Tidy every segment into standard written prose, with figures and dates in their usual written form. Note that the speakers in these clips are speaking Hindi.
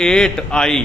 8i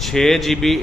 6GB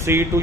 C to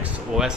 XOS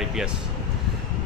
IPS۔